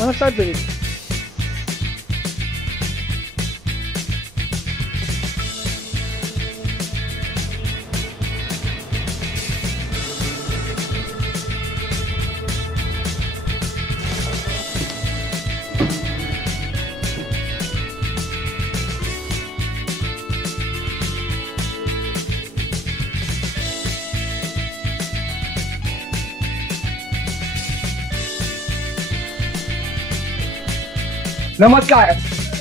नमस्कार तरी नमस्कार.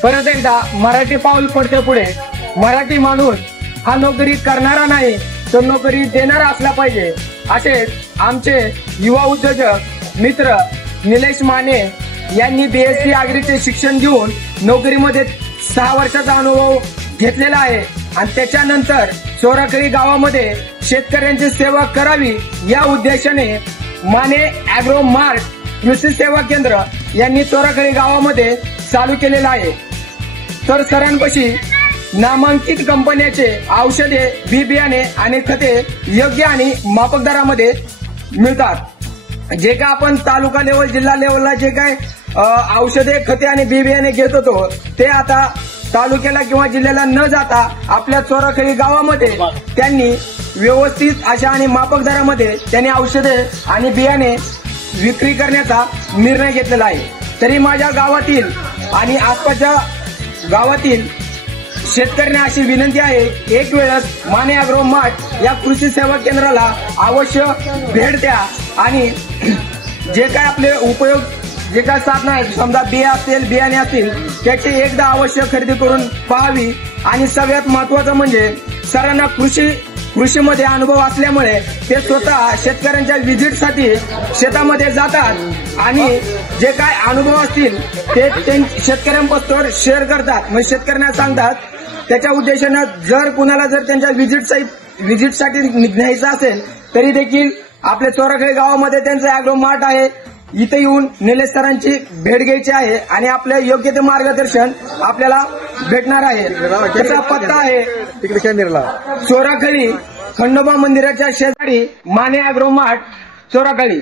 परत एकदा मराठी पाऊल पडते पुढे. मराठी माणूस हा नोकरी करणारा नाही तर नोकरी देणारा असला पाहिजे, असेच आमचे युवा उद्योजक मित्र निलेश माने यांनी BSc अग्रीचे शिक्षण घेऊन नोकरीमध्ये 6 वर्षाचा अनुभव घेतलेला आहे आणि त्याच्यानंतर चोराखळी गावामध्ये शेतकऱ्यांची सेवा करावी या उद्देशाने माने ॲग्रो मार्ट कृषी सेवा केंद्र यांनी चोराखळी गावामध्ये चालू केलेला आहे. तर सरांपाशी नामांकित कंपन्याचे औषधे, बी बियाणे आणि खते योग्य आणि माफक दरामध्ये मिळतात. जे काय आपण तालुका लेवल, जिल्हा लेवलला जे काय औषधे, खते आणि बी बियाणे घेत होतो ते आता तालुक्याला किंवा जिल्ह्याला न जाता आपल्या चोराखळी गावामध्ये त्यांनी व्यवस्थित अशा आणि माफक दरामध्ये त्यांनी औषधे आणि बियाणे विक्री करण्याचा निर्णय घेतलेला आहे. तरी माझ्या गावातील आणि आसपासच्या गावातील शेतकऱ्यांना अशी विनंती आहे, एक वेळेस माने ॲग्रो मार्ट या कृषी सेवा केंद्राला अवश्य भेट द्या आणि जे काय आपले उपयोग, जे काय साधनं आहेत, समजा बिया असतील, बियाणे असतील, त्याची एकदा अवश्य खरेदी करून पाहावी. आणि सगळ्यात महत्वाचं म्हणजे सरांना कृषीमध्ये अनुभव असल्यामुळे ते स्वतः शेतकऱ्यांच्या व्हिजिटसाठी शेतामध्ये जातात आणि जे काय अनुभव असतील ते शेतकऱ्यांपासून शेअर करतात, म्हणजे शेतकऱ्यांना सांगतात. त्याच्या उद्देशानं जर कुणाला जर त्यांच्या व्हिजिटसाठी न्यायचं असेल तरी देखील आपल्या चोराखळी गावामध्ये त्यांचं ॲग्रो मार्ट आहे. इथे येऊन निलेश सरांची भेट घ्यायची आहे आणि आपलं योग्य ते मार्गदर्शन आपल्याला भेटणार आहे. त्याचा पत्ता आहे चोराखळी खंडोबा मंदिराच्या शेजारी माने ॲग्रो मार्ट चोराखळी.